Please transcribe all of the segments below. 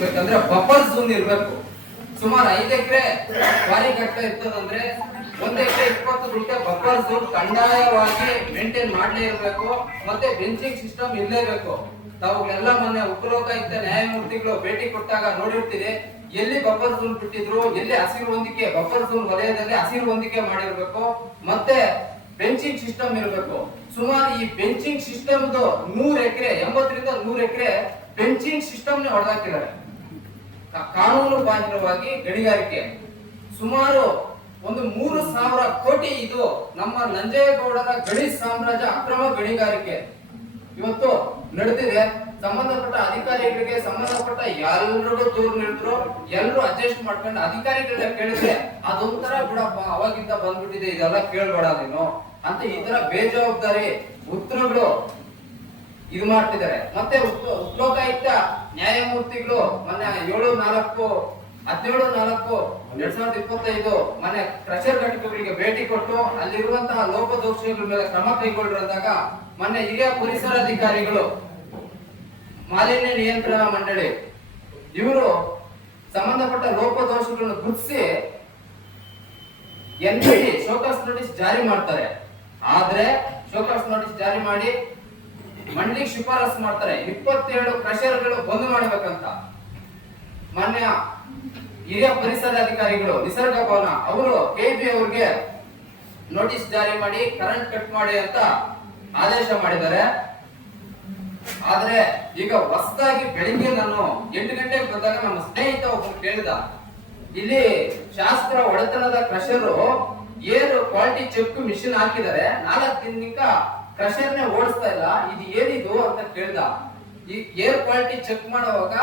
ಬೇಕಂದ್ರೆ buffer zone ಇರ್ಬೇಕು. ಸುಮಾರು ಐದು ಎಕರೆ ಬಾರಿ ಕಟ್ಟ ಇರ್ತದಂದ್ರೆ ಒಂದ್ ಎಕರೆ ಇಪ್ಪತ್ತು ಗುಂಟೆ ಬಫರ್ ಝೋನ್ ಕಡ್ಡಾಯವಾಗಿ ಮೇಂಟೈನ್ ಮಾಡಲೇ ಇರ್ಬೇಕು. ಮತ್ತೆ ಬೆಂಚಿಂಗ್ ಸಿಸ್ಟಮ್ ಇರ್ಲೇಬೇಕು ತಾವು ಎಲ್ಲ ಮೊನ್ನೆ ಉಪಲೋಕಾಯುಕ್ತ ನ್ಯಾಯಮೂರ್ತಿಗಳು ಭೇಟಿ ಕೊಟ್ಟಾಗ ನೋಡಿರ್ತೀರಿ, ಎಲ್ಲಿ ಬಫರ್ ಝೋನ್ ಬಿಟ್ಟಿದ್ರು, ಎಲ್ಲಿ ಹಸಿರು ಹೊಂದಿಕೆ ಬಫರ್ ಝೋನ್ ವಲಯದಲ್ಲಿ ಹಸಿರು ಹೊಂದಿಕೆ ಮಾಡಿರ್ಬೇಕು. ಮತ್ತೆ ಬೆಂಚಿಂಗ್ ಸಿಸ್ಟಮ್ ಇರಬೇಕು. ಸುಮಾರು ಈ ಬೆಂಚಿಂಗ್ ಸಿಸ್ಟಮ್ ನೂರ್ ಎಕರೆ, ಎಂಬತ್ತರಿಂದ ನೂರ್ ಎಕರೆ ಬೆಂಚಿಂಗ್ ಸಿಸ್ಟಮ್ ನೇ ಹೊಡೆದಾಕಿದ್ದಾರೆ. ಕಾನೂನು ಬಾಹಿರವಾಗಿ ಗಣಿಗಾರಿಕೆ. ಸುಮಾರು ಒಂದು ಮೂರು ಸಾವಿರ ಕೋಟಿ ಇದು ನಮ್ಮ ನಂಜೇಗೌಡರ ಗಣಿ ಸಾಮ್ರಾಜ್ಯ ಅಕ್ರಮ ಗಣಿಗಾರಿಕೆ. ಇವತ್ತು ನಡೆದಿದೆ. ಸಂಬಂಧಪಟ್ಟ ಅಧಿಕಾರಿಗಳಿಗೆ ಸಂಬಂಧಪಟ್ಟ ಎಲ್ರಿಗೂ ದೂರ ನೀಡಿದ್ರು. ಎಲ್ಲರೂ ಅಡ್ಜಸ್ಟ್ ಮಾಡ್ಕೊಂಡು ಅಧಿಕಾರಿಗಳನ್ನ ಕೇಳಿದ್ರೆ ಅದೊಂಥರ ಬಿಡಪ್ಪ, ಅವಾಗಿಂದ ಬಂದ್ಬಿಟ್ಟಿದೆ, ಇದೆಲ್ಲ ಕೇಳ್ಬೇಡ ನೀನು ಅಂತ ಈ ತರ ಬೇಜವಾಬ್ದಾರಿ ಉತ್ತರಗಳು ಇದು ಮಾಡ್ತಿದ್ದಾರೆ. ಮತ್ತೆ ಉಪ- ಉಪಲೋಕಾಯುಕ್ತ ನ್ಯಾಯಮೂರ್ತಿಗಳು ಮೊನ್ನೆ ಏಳು ನಾಲ್ಕು, ಹದಿನೇಳು ನಾಲ್ಕು, ಎರಡ್ ಸಾವಿರದ ಇಪ್ಪತ್ತೈದು ಮನೆ ಕ್ರಷರ್ ಘಟಕಗಳಿಗೆ ಭೇಟಿ ಕೊಟ್ಟು ಅಲ್ಲಿರುವಂತಹ ಲೋಪದೋಷಗಳ ಮೇಲೆ ಕ್ರಮ ಕೈಗೊಂಡಿರಂದಾಗ ಮೊನ್ನೆ ಹಿರಿಯ ಪರಿಸರಾಧಿಕಾರಿಗಳು ಮಾಲಿನ್ಯ ನಿಯಂತ್ರಣ ಮಂಡಳಿ, ಇವರು ಸಂಬಂಧಪಟ್ಟ ಲೋಪದೋಷಗಳನ್ನು ಗುರುತಿಸಿ ಎನ್ ಶೋಕಾಸ್ ನೋಟಿಸ್ ಜಾರಿ ಮಾಡ್ತಾರೆ. ಆದ್ರೆ ಶೋಕಾಸ್ ನೋಟಿಸ್ ಜಾರಿ ಮಾಡಿ ಮಂಡಳಿಗೆ ಶಿಫಾರಸು ಮಾಡ್ತಾರೆ. ಇಪ್ಪತ್ತೇಳು ಕ್ರಷರ್ಗಳು ಬಂದ್ ಮಾಡಬೇಕಂತ. ಮಾನ್ಯ ಹಿರಿಯ ಪರಿಸರ ಅಧಿಕಾರಿಗಳು ನಿಸರ್ಗ ಭವನ, ಅವರು ಕೆಬಿ ಅವ್ರಿಗೆ ನೋಟಿಸ್ ಜಾರಿ ಮಾಡಿ, ಕರೆಂಟ್ ಕಟ್ ಮಾಡಿ ಅಂತ ಆದೇಶ ಮಾಡಿದ್ದಾರೆ. ಆದ್ರೆ ಈಗ ಹೊಸದಾಗಿ ಬೆಳಿಗ್ಗೆ ನಾನು ಎಂಟು ಗಂಟೆಗೆ ಬಂದಾಗ ನಮ್ಮ ಸ್ನೇಹಿತ ಒಬ್ಬರು ಕೇಳಿದ, ಇಲ್ಲಿ ಶಾಸ್ತ್ರ ಒಡೆತನದ ಕ್ರಷರು ಏನು ಕ್ವಾಲಿಟಿ ಚೆಕ್ ಮಿಷಿನ್ ಹಾಕಿದ್ದಾರೆ. ನಾಲ್ಕು ದಿನದಿಂದ ಕ್ರಷರ್ನೇ ಓಡಿಸ್ತಾ ಇಲ್ಲ, ಇದು ಏನಿದು ಅಂತ ಕೇಳ್ದ. ಈ ಏರ್ ಕ್ವಾಲಿಟಿ ಚೆಕ್ ಮಾಡುವಾಗ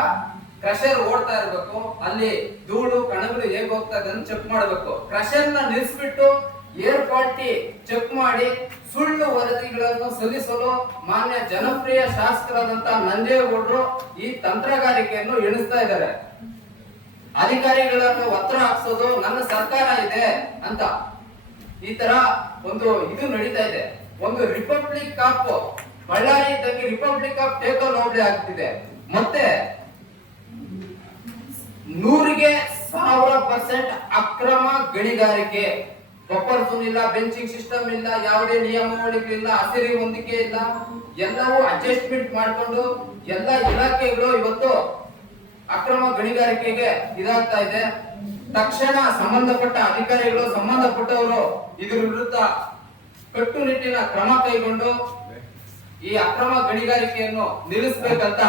ಕ್ರಷರ್ ಓಡ್ತಾ ಇರ್ಬೇಕು, ಅಲ್ಲಿ ಧೂಳು, ಕಣಗಳು ಹೇಗೆ ಹೋಗ್ತಾ ಇದೆ ಚೆಕ್ ಮಾಡಬೇಕು. ಕ್ರಷರ್ನ ನಿಲ್ಸ್ಬಿಟ್ಟು ಏರ್ ಕ್ವಾಲಿಟಿ ಚೆಕ್ ಮಾಡಿ ಸುಳ್ಳು ವರದಿಗಳನ್ನು ಸಲ್ಲಿಸಲು ಮಾನ್ಯ ಜನಪ್ರಿಯ ಶಾಸಕರಾದಂತ ನಂದೇಗೌಡರು ಈ ತಂತ್ರಗಾರಿಕೆಯನ್ನು ಎಣಿಸ್ತಾ ಇದ್ದಾರೆ. ಅಧಿಕಾರಿಗಳನ್ನು ಒತ್ತಡ ಹಾಕ್ಸೋದು ನನ್ನ ಸರ್ಕಾರ ಇದೆ ಅಂತ ಈ ತರ ಒಂದು ಇದು ನಡೀತಾ ಇದೆ. ಒಂದು ರಿಪಬ್ಲಿಕ್ ಆಫ್ ಬಳ್ಳಾರಿ ಇದ್ದಂಗೆ ರಿಪಬ್ಲಿಕ್ ಆಫ್ ಟೇಕೋ ನೋಡ್ಲಿ ಆಗ್ತಿದೆ. ಮತ್ತೆ ನೂರಿಗೆ ಸಾವಿರ ಪರ್ಸೆಂಟ್ ಅಕ್ರಮ ಗಣಿಗಾರಿಕೆ. ಬಫರ್ ಇಲ್ಲ ಬೆಂಚಿಂಗ್ ಸಿಸ್ಟಮ್ ಇಲ್ಲ, ಯಾವುದೇ ನಿಯಮಾವಳಿಗಳಿಲ್ಲ ಹಸಿರಿ ಹೊಂದಿಕೆ ಇಲ್ಲ. ಎಲ್ಲವೂ ಅಡ್ಜಸ್ಟ್ಮೆಂಟ್ ಮಾಡಿಕೊಂಡು ಎಲ್ಲ ಇಲಾಖೆಗಳು ಇವತ್ತು ಅಕ್ರಮ ಗಣಿಗಾರಿಕೆಗೆ ಇದಾಗ್ತಾ ಇದೆ. ತಕ್ಷಣ ಸಂಬಂಧಪಟ್ಟ ಅಧಿಕಾರಿಗಳು, ಸಂಬಂಧಪಟ್ಟವರು ಇದ್ರ ವಿರುದ್ಧ ಕಟ್ಟುನಿಟ್ಟಿನ ಕ್ರಮ ಕೈಗೊಂಡು ಈ ಅಕ್ರಮ ಗಣಿಗಾರಿಕೆಯನ್ನು ನಿಲ್ಲಿಸಬೇಕಂತ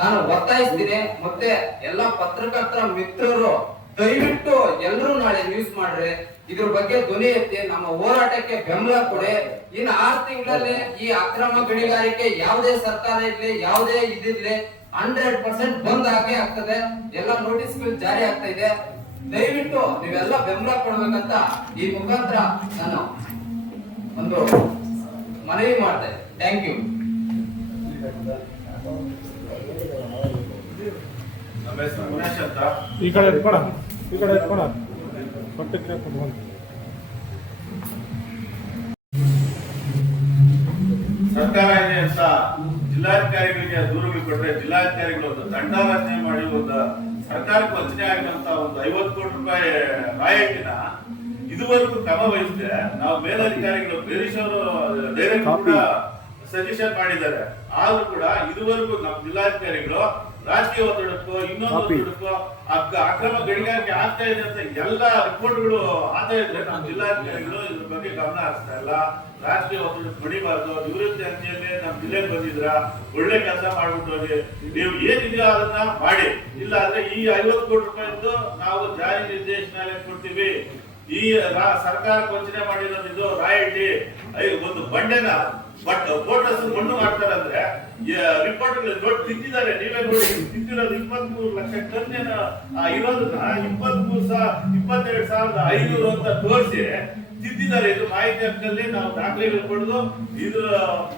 ನಾನು ಒತ್ತಾಯಿಸ್ತೀನಿ. ಮತ್ತೆ ಎಲ್ಲ ಪತ್ರಕರ್ತರ ಮಿತ್ರರು, ದಯವಿಟ್ಟು ಎಲ್ಲರೂ ನಾಳೆ ನ್ಯೂಸ್ ಮಾಡ್ರಿ. ಇದ್ರ ಬಗ್ಗೆ ಧ್ವನಿ ಎತ್ತಿ ನಮ್ಮ ಹೋರಾಟಕ್ಕೆ ಬೆಂಬಲ ಕೊಡಿ. ಇನ್ನು ಆರು ತಿಂಗಳಲ್ಲಿ ಈ ಅಕ್ರಮ ಗಣಿಗಾರಿಕೆ ಯಾವುದೇ ಸರ್ಕಾರ ಇರ್ಲಿ, ಯಾವುದೇ ಇದಿರ್ಲಿ ಹಂಡ್ರೆಡ್ ಪರ್ಸೆಂಟ್ ಬಂದ್ ಆಗೇ ಆಗ್ತದೆ. ಎಲ್ಲ ನೋಟಿಸ್ಗಳು ಜಾರಿ ಆಗ್ತಾ ಇದೆ. ದಯವಿಟ್ಟು ನೀವೆಲ್ಲ ಬೆಂಬಲ ಕೊಡ್ಬೇಕಂತ ಈ ಮುಖಾಂತರ ನಾನು ಒಂದು ಮನವಿ ಮಾಡ್ತೇನೆ ಥ್ಯಾಂಕ್ ಯು ನಮ್ಮ ಹೆಸರು ಗುಣೇಶ್ ಅಂತ. ಈ ಕಡೆ ಎತ್ಕೊಳ. ಈ ಕಡೆ ಎತ್ಕೊಳ. ಹೊಟ್ಟೆಗೆ ಕುತ್ಕೊಂಡು ಸರ್ಕಾರ ಇದೆ ಅಂತ ಜಿಲ್ಲಾಧಿಕಾರಿಗಳಿಗೆ ದೂರುಗಳು ಕೊಟ್ಟರೆ ಜಿಲ್ಲಾಧಿಕಾರಿಗಳು ಒಂದು ದಂಡ ರಚನೆ ಮಾಡಿ ಒಂದು ಸರ್ಕಾರಕ್ಕೆ ವಂಚನೆ ಆಗಿರುವಂತ ಒಂದು ಐವತ್ತು ಕೋಟಿ ರೂಪಾಯಿ ರಾಯಟಿನ ಇದುವರೆಗೂ ಕ್ರಮ ವಹಿಸಿದೆ ನಾವು ಮೇಲಧಿಕಾರಿಗಳು ಬೇರೀಶ್ ಅವರು ಕೂಡ ಸಜೆಷನ್ ಮಾಡಿದ್ದಾರೆ. ಆದ್ರೂ ಕೂಡ ಇದುವರೆಗೂ ನಮ್ಮ ಜಿಲ್ಲಾಧಿಕಾರಿಗಳು ರಾಜಕೀಯ ಒತ್ತಡಕ್ಕೋ ಇನ್ನೊಂದು ಒತ್ತಡಕ್ಕೋ ಅಕ್- ಅಕ್ರಮ ಗಣಿಗಾರಿಕೆ ಆಗ್ತಾ ಇದೆ ಅಂತ ಎಲ್ಲ ರಿಪೋರ್ಟ್ಗಳು ಆಗ್ತಾ ಇದ್ರೆ ನಮ್ಮ ಜಿಲ್ಲಾಧಿಕಾರಿಗಳು ಇದ್ರ ಬಗ್ಗೆ ಗಮನ ಹರಿಸ್ತಾ ಇಲ್ಲ. ರಾಜಕೀಯ ಒತ್ತಡಕ್ಕೆ ಬಡಿಬಾರ್ದು ನಿವೃತ್ತಿ ಅಂತೇಳಿ ನಮ್ಮ ಜಿಲ್ಲೆಗೆ ಬಂದಿದ್ರ ಒಳ್ಳೆ ಕೆಲಸ ಮಾಡ್ಬಿಟ್ಟು ಹೋಗಿ. ನೀವು ಏನಿದೆಯೋ ಅದನ್ನ ಮಾಡಿ. ಇಲ್ಲ ಅಂದ್ರೆ ಈ ಐವತ್ತು ಕೋಟಿ ರೂಪಾಯಿದ್ದು ನಾವು ಜಾರಿ ನಿರ್ದೇಶನಾಲಯ ಕೊಡ್ತೀವಿ. ಈ ಸರ್ಕಾರ ವಂಚನೆ ಮಾಡಿರೋದಿದ್ದು ರಾಯಲ್ಟಿ. ಒಂದು ಬಂಡೆನ, ಬಟ್ ಫೋಟೋಸ್ ಮಣ್ಣು ಮಾಡ್ತಾರೆ ಅಂದ್ರೆ ರಿಪೋರ್ಟ್ ದೊಡ್ಡ ತಿಂದಿದ್ದಾರೆ ನೀವೇ ನೋಡಿ ತಿಂದಿರೋದು ಇಪ್ಪತ್ತ್ ಮೂರು ಲಕ್ಷ ಟನ್ ಏನೋ ಇರೋದನ್ನ ಮೂರು ಸಾವಿರ ಇಪ್ಪತ್ತೆರಡು ಸಾವಿರದ ಐನೂರು ಅಂತ ತೋರಿಸಿ ತಿದ್ದಿದ್ದಾರೆ. ಇದು ಮಾಹಿತಿ ಹಕ್ಕಲ್ಲಿ ನಾವು ದಾಖಲೆಗಳು ಪಡೆದು ಇದ್ರ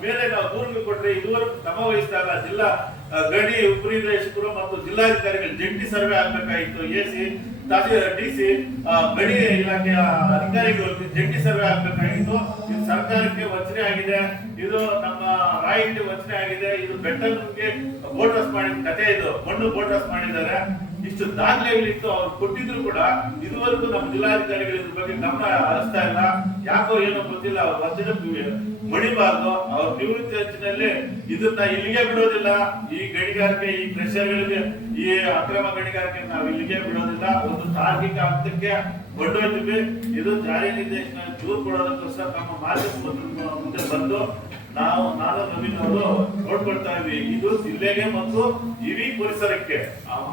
ಮೇಲೆ ನಾವು ದೂರುಗಳು ಕೊಟ್ರೆ ಇದುವರೆಗೂ ಕ್ರಮ ವಹಿಸಿದಾಗ ಜಿಲ್ಲಾ ಉಪರಿ ಉಪನಿರ್ದೇಶಕರು ಮತ್ತು ಜಿಲ್ಲಾಧಿಕಾರಿಗಳು ಜಂಟಿ ಸರ್ವೆ ಆಗ್ಬೇಕಾಗಿತ್ತು ಎ ಸಿ ಡಿಸಿ ಗಡಿ ಇಲಾಖೆಯ ಅಧಿಕಾರಿಗಳು ಜಂಟಿ ಸರ್ವೆ ಆಗ್ಬೇಕಾಗಿತ್ತು ಸರ್ಕಾರಕ್ಕೆ ವಂಚನೆ ಆಗಿದೆ, ಇದು ನಮ್ಮ ರಾಯಿಗೆ ವಂಚನೆ ಆಗಿದೆ, ಇದು ಬೆಟ್ಟಕ್ಕೆ ಬೋಟಸ್ ಮಾಡಿದ ಕತೆ ಇದು, ಮಣ್ಣು ಬೋಟಸ್ ಮಾಡಿದ್ದಾರೆ. ಇಷ್ಟು ದಾಖಲೆಗಳಿತ್ತು, ಅವ್ರು ಕೊಟ್ಟಿದ್ರು ಕೂಡ ಇದುವರೆಗೂ ನಮ್ಮ ಜಿಲ್ಲಾಧಿಕಾರಿಗಳು ಇದ್ರ ಬಗ್ಗೆ ಗಮನ ಹರಿಸ್ತಾ ಇಲ್ಲ. ಯಾಕೋ ಏನೋ ಗೊತ್ತಿಲ್ಲ, ಅವ್ರ ವಂಚನೆ ಮಣಿಬಾರ್ದು, ಅವ್ರ ನಿವೃತ್ತಿ ಹೆಚ್ಚಿನಲ್ಲಿ ಇದನ್ನ ಇಲ್ಲಿಗೆ ಬಿಡೋದಿಲ್ಲ. ಈ ಗಣಿಗಾರಿಕೆ, ಈ ಕ್ರೆಷರ್ಗಳಿಗೆ ಈ ಅಕ್ರಮ ಗಣಿಗಾರಿಕೆ ನಾವು ಇಲ್ಲಿಗೆ ಬಿಡೋದಿಲ್ಲ, ಒಂದು ತಾರ್ಕಿಕ ಹಂತಕ್ಕೆ ಕೊಂಡೊಯ್ತೀವಿ ಇದು ಜಾರಿ ನಿರ್ದೇಶನ, ದೂರು ಕೊಡೋದಕ್ಕೋಸ್ಕರ ನಮ್ಮ ಮಾಧ್ಯಮ ಮುಂದೆ ಬಂದು ನಾವು, ನಾನು, ನವೀನ್ ಅವರು ನೋಡ್ಕೊಳ್ತಾ ಇದ್ವಿ. ಇದು ಜಿಲ್ಲೆಗೆ ಮತ್ತು ಇಡೀ ಪರಿಸರಕ್ಕೆ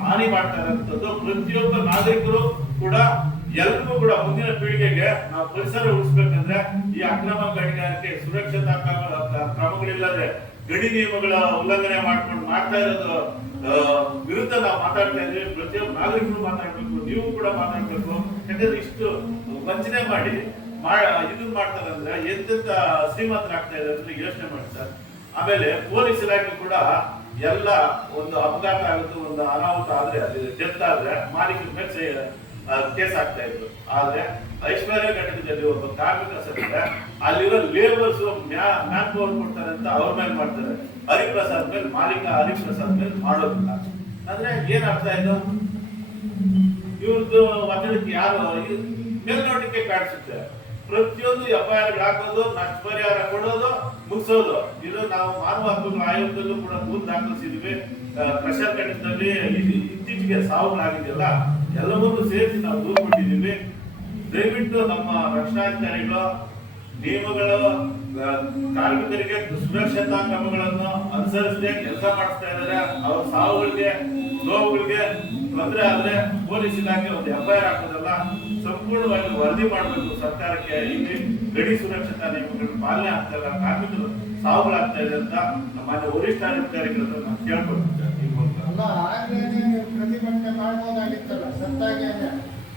ಹಾನಿ ಮಾಡ್ತಾ ಇರೋಂಥದ್ದು. ಪ್ರತಿಯೊಬ್ಬ ನಾಗರಿಕರು ಕೂಡ, ಎಲ್ರಿಗೂ ಕೂಡ ಮುಂದಿನ ಪೀಳಿಗೆಗೆ ನಾವು ಪರಿಸರ ಉಳಿಸ್ಬೇಕಂದ್ರೆ ಈ ಅಕ್ರಮ ಗಣಿಗಾರಿಕೆ, ಸುರಕ್ಷತಾ ಕ್ರಮ- ಕ್ರಮಗಳಿಲ್ಲದೆ ಗಡಿ ನಿಯಮಗಳ ಉಲ್ಲಂಘನೆ ಮಾಡ್ಕೊಂಡು ಮಾಡ್ತಾ ಇರೋದು ವಿರುದ್ಧ ನಾವು ಮಾತಾಡ್ತಾ ಇದ್ರೆ ಪ್ರತಿಯೊಬ್ಬ ನಾಗರಿಕರು ಮಾತಾಡ್ಬೇಕು, ನೀವು ಕೂಡ ಮಾತಾಡ್ಬೇಕು. ಯಾಕಂದ್ರೆ ಇಷ್ಟು ವಂಚನೆ ಮಾಡಿ ಇದನ್ನ ಮಾಡ್ತಾರೆ ಅಂದ್ರೆ ಎಂತೆಂತ ಶ್ರೀಮಂತರಾಗ್ತಾ ಇದೆ ಅಂತ ಯೋಚನೆ ಮಾಡ್ತಾರೆ. ಆಮೇಲೆ ಪೊಲೀಸ್ ಇಲಾಖೆ ಕೂಡ ಎಲ್ಲ ಒಂದು ಅಪಘಾತ ಆಗುತ್ತೆ ಒಂದು ಅನಾಹುತ ಆದ್ರೆ ಡೆತ್ ಆದ್ರೆ ಮಾಲೀಕ ಮೇಲೆ ಕೇಸ್ ಆಗ್ತಾ ಇತ್ತು. ಆದ್ರೆ ಐಶ್ವರ್ಯ ಘಟಕದಲ್ಲಿ ಒಬ್ಬ ಕಾರ್ಮಿಕ ಸತ್ತಿದ್ರೆ ಅಲ್ಲಿರೋ ಲೇಬರ್ಸ್ ಮ್ಯಾನ್ ಪವರ್ ಕೊಡ್ತಾರೆ ಅಂತ ಅವ್ರ ಮೇಲೆ ಮಾಡ್ತಾರೆ. ಹರಿಪ್ರಸಾದ್ ಮೇಲೆ, ಮಾಲೀಕ ಹರಿಪ್ರಸಾದ್ ಮೇಲೆ ಮಾಡೋದಿಲ್ಲ ಅಂದ್ರೆ ಏನ್ ಅರ್ಥ ಆಯ್ತು ಇವ್ರದ್ದು ಒತ್ತಡಕ್ಕೆ ಯಾರು ಇದು ಮೇಲ್ನೋಟಕ್ಕೆ ಕಾಣಿಸುತ್ತೆ. ಪ್ರತಿಯೊಂದು ಎಫ್ ಐ ಆರ್ ಹಾಕೋದು, ನಷ್ಟ ಪರಿಹಾರ ಕೊಡೋದು, ಮುಗಿಸೋದು. ಇದು ನಾವು ಮಾನವ ಹಕ್ಕುಗಳ ಆಯೋಗದಲ್ಲೂ ಕೂಡ ದೂರು ದಾಖಲಿಸಿದ್ವಿ. ಪ್ರೆಷರ್ ಕಡಿತದಲ್ಲಿ ಇತ್ತೀಚೆಗೆ ಸಾವುಗಳಾಗಿದೆಯಲ್ಲ, ಎಲ್ಲವನ್ನೂ ಸೇರಿಸಿ ನಾವು ದೂರು ಕೊಟ್ಟಿದ್ದೀವಿ. ದಯವಿಟ್ಟು ನಮ್ಮ ರಕ್ಷಣಾಧಿಕಾರಿಗಳು ನಿಯಮಗಳು ಕಾರ್ಮಿಕರಿಗೆ ಸುರಕ್ಷತಾ ಕ್ರಮಗಳನ್ನು ಅನುಸರಿಸದೆ ಕೆಲಸ ಮಾಡಿಸ್ತಾ ಇದ್ದಾರೆ. ಅವ್ರ ಸಾವುಗಳಿಗೆ, ನೋವುಗಳಿಗೆ ತೊಂದರೆ ಆದ್ರೆ ಪೊಲೀಸ್ ಇಲಾಖೆ ಒಂದು ಎಫ್ಐಆರ್ ಹಾಕೋದಲ್ಲ ಸಂಪೂರ್ಣವಾಗಿ ವರದಿ ಮಾಡಬೇಕು. ಸರ್ಕಾರಕ್ಕೆ ಇಲ್ಲಿ ಗಡಿ ಸುರಕ್ಷತಾ ನಿಯಮಗಳು ಪಾಲನೆ ಆಗ್ತಾ ಇಲ್ಲ. ಕಾರ್ಮಿಕರು ಸಾವುಗಳಾಗ್ತಾ ಇದೆ ಅಂತ ನಮ್ಮ ವರಿಷ್ಠ ಅಧಿಕಾರಿಗಳ ಹತ್ರ ನಾನು ಆಗ್ಲೇನೆ ನೀವು ಪ್ರತಿಭಟನೆ ಮಾಡ್ಬೋದಾಗಿತ್ತಲ್ಲ, ಸತ್ತಾಗೆ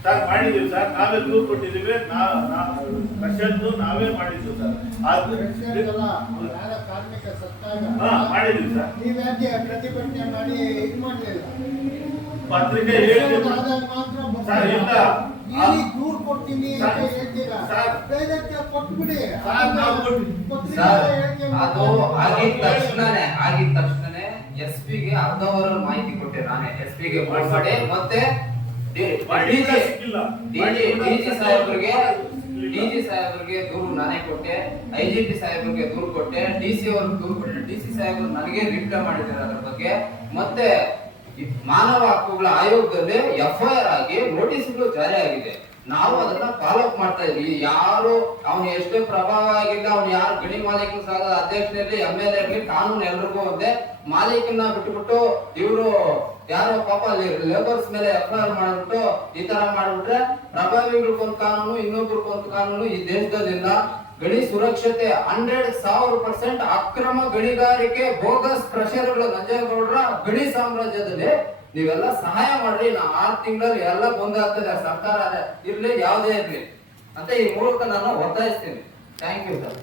ಸರ್ ಮಾಡಿದ್ದೀವಿ ಸರ್. ನಾವೇ ದೂರು ಕೊಟ್ಟಿದ್ದೀವಿ. ನಾ- ನಾ- ನಾವೇ ಮಾಡಿದ್ದು ಸರ್. ಮಾಡಿದ್ದೀವಿ ಸರ್. ನೀವ್ಯಾಕೆ ಪ್ರತಿಭಟನೆ ಮಾಡಿ ಇದು ಮಾಡಲಿಲ್ಲ? ಪತ್ರಿಕೆ ಸರ್, ಇಲ್ಲ. ದೂರು ಕೊಡ್ತೀನಿ ಅಂತ ಹೇಳ್ತೀರಾ? ಸರ್. ಬೇರೆಕ್ಕೆ ಕೊಟ್ಬಿಡಿ. ಅದು ಆಗಿದ ತಕ್ಷಣನೇ ಆಗಿದ ತಕ್ಷಣನೇ ಎಸ್ ಪಿಗೆ ಅರ್ಧ ಮಾಹಿತಿ ಕೊಟ್ಟೆ ನಾನೇ. ಎಸ್ ಪಿಗೆ ಫೋನ್ ಮಾಡಿ ಮತ್ತೆ ಸಾಹೇಬ್ರಿಗೆ ಡಿಜಿ ಸಾಹೇಬ್ರಿಗೆ ದೂರು ನಾನೇ ಕೊಟ್ಟೆ. ಐ ಜಿ ಪಿ ಸಾಹೇಬ್ರಿಗೆ ದೂರು ಕೊಟ್ಟೆ. ಡಿ ಸಿ ಅವ್ರಿಗೆ ದೂರು ಕೊಟ್ಟೆ. ಡಿ ಸಿ ಸಾಹೇಬ್ರು ನನಗೆ ರಿಪ್ಲೈ ಮಾಡಿದ್ದಾರೆ ಅದ್ರ ಬಗ್ಗೆ. ಮತ್ತೆ ಮಾನವ ಹಕ್ಕುಗಳ ಆಯೋಗದಲ್ಲಿ ಎಫ್ ಐ ಆರ್ ಆಗಿ ನೋಟಿಸ್ಗಳು ಜಾರಿ ಆಗಿದೆ. ನಾವು ಅದನ್ನ ಫಾಲೋ ಅಪ್ ಮಾಡ್ತಾ ಇದ್ವಿ. ಯಾರು ಅವನು ಎಷ್ಟೇ ಪ್ರಭಾವ ಆಗಿಲ್ಲ ಅವ್ನು ಯಾರು ಗಣಿ ಮಾಲೀಕನ ಸಂಘದ ಅಧ್ಯಕ್ಷರಲ್ಲಿ ಎಂ ಎಲ್ ಎ ಕಾನೂನು ಎಲ್ರಿಗೂ ಒಂದೇ. ಮಾಲೀಕನ ಬಿಟ್ಬಿಟ್ಟು ಇವರು ಯಾರೋ ಪಾಪ ಲೇಬರ್ಸ್ ಮೇಲೆ ಎಫ್ ಆರ್ ಮಾಡ್ಬಿಟ್ಟು ಈ ತರ ಮಾಡ್ಬಿಟ್ರೆ ಪ್ರಭಾವಿಗಳಿಗೊಂದು ಕಾನೂನು, ಇನ್ನೊಬ್ರಿಗೊಂದು ಕಾನೂನು ಈ ದೇಶದಲ್ಲಿಲ್ಲ. ಗಣಿ ಸುರಕ್ಷತೆ ಹಂಡ್ರೆಡ್ ಸಾವಿರ ಪರ್ಸೆಂಟ್ ಅಕ್ರಮ ಗಣಿಗಾರಿಕೆ ಬೋಗಸ್ ಪ್ರೆಷರ್ಗಳು ನಂಜೇಗೌಡರ ಗಣಿ ಸಾಮ್ರಾಜ್ಯದಲ್ಲಿ. ನೀವೆಲ್ಲ ಸಹಾಯ ಮಾಡ್ರಿ, ನಾ ಆರ್ ತಿಂಗಳಲ್ಲಿ ಎಲ್ಲ ಬಂದಾಗ್ತದೆ ಸರ್ಕಾರ ಇರ್ಲಿ, ಯಾವುದೇ ಇರ್ಲಿ. ಅಂತ ಈ ಮೂಲಕ ನಾನು ಒತ್ತಾಯಿಸ್ತೀನಿ. Thank you sir